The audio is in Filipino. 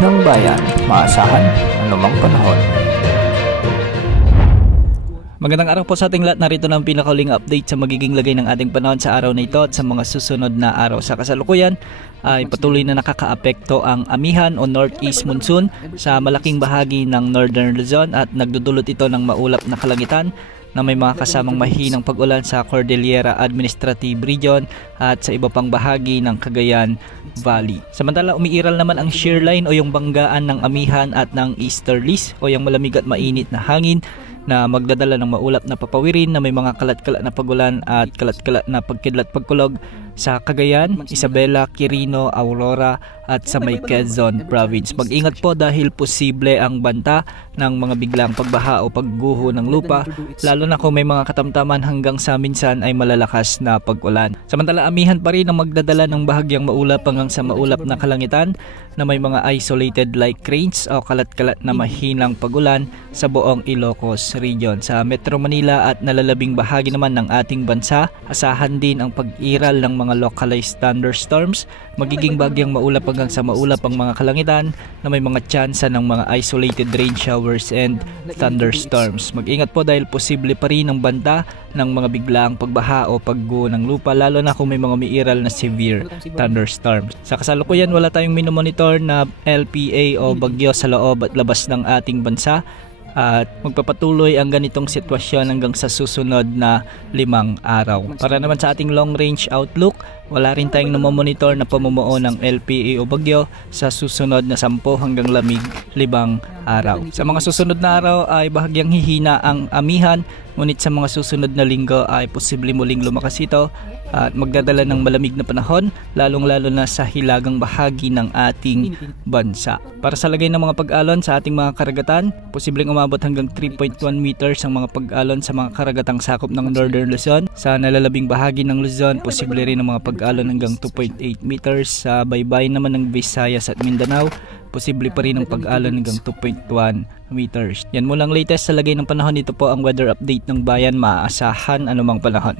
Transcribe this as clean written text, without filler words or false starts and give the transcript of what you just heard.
ng bayan, maasahan anumang panahon. Magandang araw po sa ating lahat. Narito na ang pinakauling update sa magiging lagay ng ating panahon sa araw na ito at sa mga susunod na araw. Sa kasalukuyan ay patuloy na nakakaapekto ang amihan o northeast monsoon sa malaking bahagi ng northern Luzon at nagdudulot ito ng maulap na kalangitan na may mga kasamang mahinang pag-ulan sa Cordillera Administrative Region at sa iba pang bahagi ng Cagayan Valley. Samantala umiiral naman ang shear line o yung banggaan ng amihan at ng easterlies o yung malamig at mainit na hangin na magdadala ng maulap na papawirin na may mga kalat-kalat na pagulan at kalat-kalat na pagkidlat-pagkulog sa Cagayan, Isabela, Quirino, Aurora at sa may Quezon Province. Mag-ingat po dahil posible ang banta ng mga biglang pagbaha o pagguho ng lupa, lalo na kung may mga katamtaman hanggang sa minsan ay malalakas na pag-ulan. Samantala amihan pa rin ang magdadala ng bahagyang maulap hanggang sa maulap na kalangitan na may mga isolated light rains o kalat-kalat na mahinang pagulan sa buong Ilocos Region. Sa Metro Manila at nalalabing bahagi naman ng ating bansa, asahan din ang pag-iral ng mga localized thunderstorms, magiging bahagyang maulap hanggang sa maulap ang mga kalangitan na may mga tsansa ng mga isolated rain showers and thunderstorms. Mag-ingat po dahil posible pa rin ang banta ng mga biglaang pagbaha o pagguho ng lupa, lalo na kung may mga umiiral na severe thunderstorms. Sa kasalukuyan wala tayong minomonitor na LPA o bagyo sa loob at labas ng ating bansa at magpapatuloy ang ganitong sitwasyon hanggang sa susunod na 5 araw. Para naman sa ating long range outlook, wala rin tayong namomonitor na pamumuo ng LPA o bagyo sa susunod na 10 hanggang 15 araw. Sa mga susunod na araw ay bahagyang hihina ang amihan, ngunit sa mga susunod na linggo ay posible muling lumakas ito at magdadala ng malamig na panahon, lalong-lalo na sa hilagang bahagi ng ating bansa. Para sa lagay ng mga pag-alon sa ating mga karagatan, posibleng umabot hanggang 3.1 meters ang mga pag-alon sa mga karagatang sakop ng Northern Luzon. Sa nalalabing bahagi ng Luzon, posible rin ang mga pag-alon hanggang 2.8 meters. Sa baybayin naman ng Visayas at Mindanao, posible pa rin ang pag-alon hanggang 2.1 meters. Yan mo lang latest sa lagay ng panahon. Ito po ang weather update ng bayan, maaasahan anumang panahon.